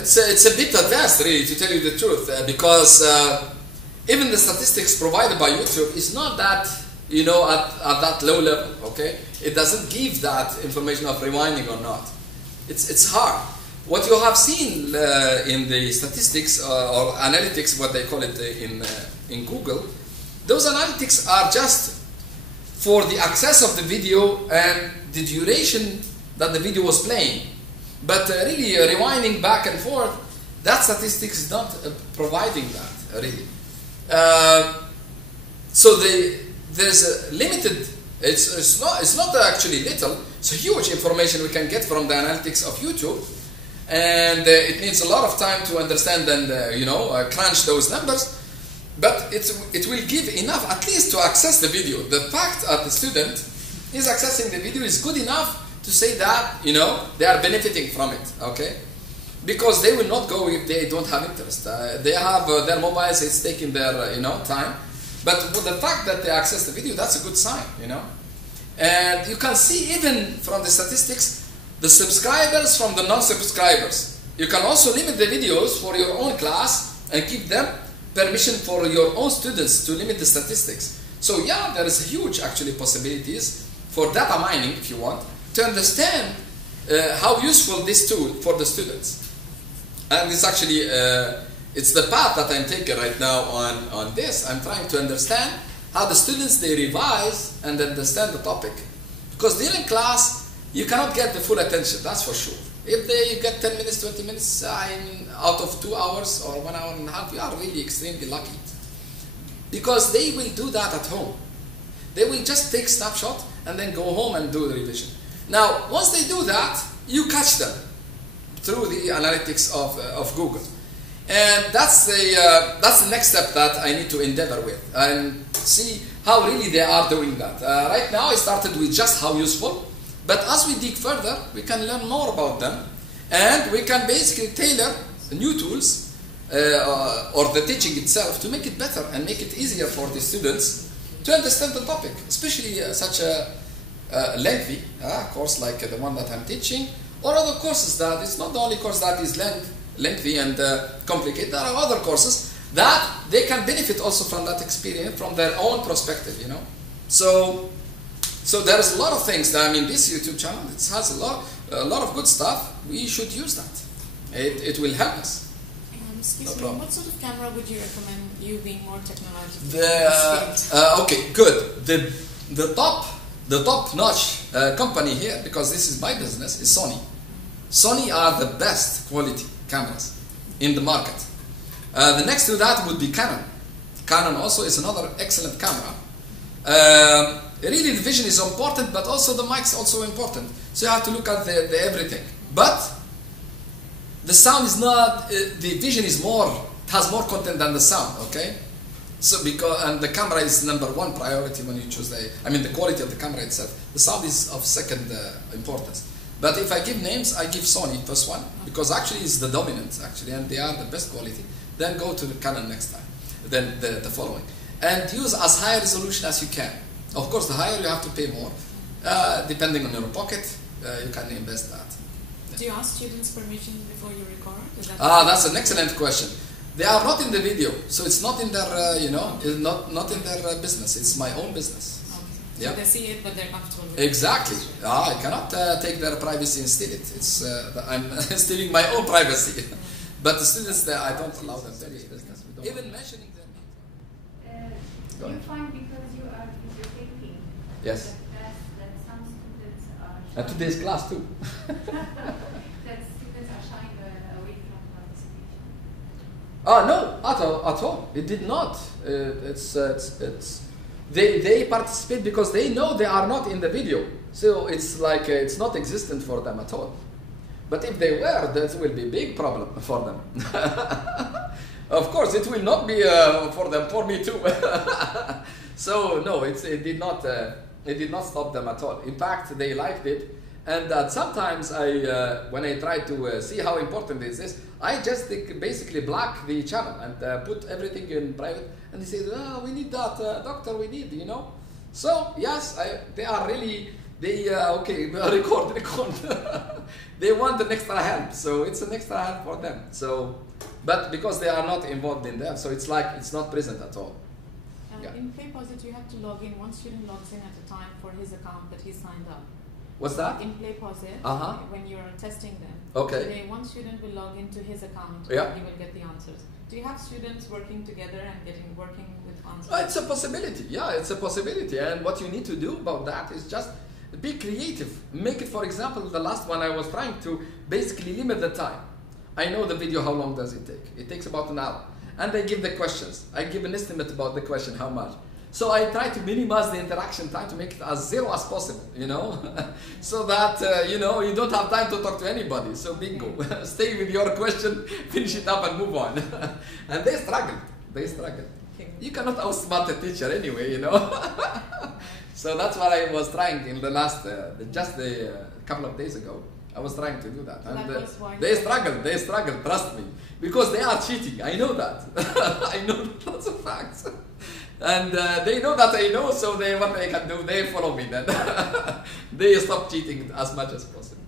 It's a bit advanced really, to tell you the truth, because even the statistics provided by YouTube is not that at that low level. Okay, it doesn't give that information of rewinding or not. It's hard. What you have seen in the statistics or analytics, what they call it in Google, those analytics are just for the access of the video and the duration that the video was playing. But really, rewinding back and forth, that statistics is not providing that really. So there's a limited. It's not actually little. It's huge information we can get from the analytics of YouTube. And it needs a lot of time to understand and crunch those numbers. but it will give enough at least to access the video. The fact that the student is accessing the video is good enough to say that, you know, they are benefiting from it, okay? Because they will not go if they don't have interest. They have their mobiles, it's taking their, you know, time. But with the fact that they access the video, that's a good sign, you know? And you can see even from the statistics, the subscribers from the non-subscribers. You can also limit the videos for your own class and give them permission for your own students to limit the statistics. So yeah, there is huge actually possibilities for data mining, if you want, to understand how useful this tool for the students. And it's actually, it's the path that I'm taking right now on this. I'm trying to understand how the students, they revise and understand the topic. Because during class, you cannot get the full attention, that's for sure. If they get 10 minutes, 20 minutes, out of 2 hours or 1 hour and a half, you are really extremely lucky. Because they will do that at home. They will just take snapshot and then go home and do the revision. Now, once they do that, you catch them through the analytics of Google. And that's the next step that I need to endeavor with and see how really they are doing that. Right now, I started with just how useful. But as we dig further, we can learn more about them, and we can basically tailor new tools or the teaching itself to make it better and make it easier for the students to understand the topic, especially such a lengthy course like the one that I'm teaching, or other courses that it's not the only course that is lengthy and complicated. There are other courses that they can benefit also from that experience from their own perspective, you know. So there's a lot of things that, I mean, this YouTube channel, it has a lot of good stuff. We should use that. It will help us. Excuse me, what sort of camera would you recommend, you being more technologically okay, good. The top-notch company here, because this is my business, is Sony. Sony are the best quality cameras in the market. The next to that would be Canon. Canon also is another excellent camera. Really, the vision is important, but also the mic is also important. So you have to look at the everything. But the sound is not. The vision is more. It has more content than the sound. Okay. So and the camera is #1 priority when you choose the. I mean, the quality of the camera itself. The sound is of second importance. But if I give names, I give Sony first one because actually it's the dominant actually, and they are the best quality. Then go to the Canon next time. Then the following, and use as high resolution as you can. Of course, the higher you have to pay more. Depending on your pocket, you can invest that. Do you ask students permission before you record? That's an excellent question. They are not in the video, so it's not in their, you know, it's not in their business. It's my own business. Okay. Yeah. So they see it, but they're comfortable with it. Exactly. I cannot take their privacy and steal it. It's I'm stealing my own privacy. But the students there, I don't allow them to do business. Even mentioning them. Do you find because you are thinking yes. that some students are And today's class too. that students are shying away from participation? No, at all. It did not. They participate because they know they are not in the video. So it's like it's not existent for them at all. But if they were, that will be a big problem for them. Of course, it will not be for them, for me too. So no, it did not stop them at all. In fact, they liked it. And sometimes when I try to see how important is this, I just basically block the channel and put everything in private. And they say, "Oh, we need that, doctor. We need, you know." So yes, they are really okay. Record. They want an extra help, so it's an extra help for them. So, but because they are not involved in them, so it's like it's not present at all. Yeah. In PlayPosit, you have to log in. One student logs in at a time for his account that he signed up. What's that? In PlayPosit, when you're testing them, today one student will log into his account and he will get the answers. Do you have students working together and working with answers? It's a possibility. Yeah, it's a possibility. And what you need to do about that is just be creative. Make it, for example, the last one I was trying to basically limit the time. I know the video, how long does it take? It takes about an hour. And I give the questions. I give an estimate about the question, how much. So I try to minimize the interaction time to make it as zero as possible, you know, so that, you know, you don't have time to talk to anybody. So bingo, stay with your question, finish it up and move on. And they struggled. You cannot outsmart a teacher anyway, you know. So that's what I was trying in the last, just a couple of days ago. I was trying to do that. So And that they struggled, trust me. Because they are cheating, I know that. I know lots of facts. And they know that I know, so what they can do, they follow me then. They stop cheating as much as possible.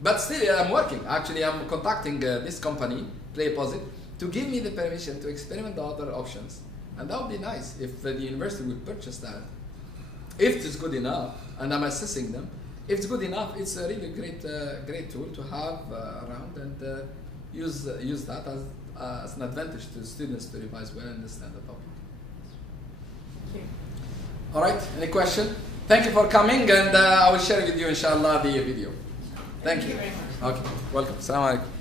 But still, I'm working. Actually, I'm contacting this company, PlayPosit, to give me the permission to experiment the other options. And that would be nice if the university would purchase that. If it's good enough, and I'm assessing them, if it's good enough, it's a really great tool to have around and use that as an advantage to students to revise well and understand the topic. Thank you. All right, any question? Thank you for coming, and I will share with you, inshallah, the video. Thank you. Thank you very much. Okay, welcome. Assalamu alaikum.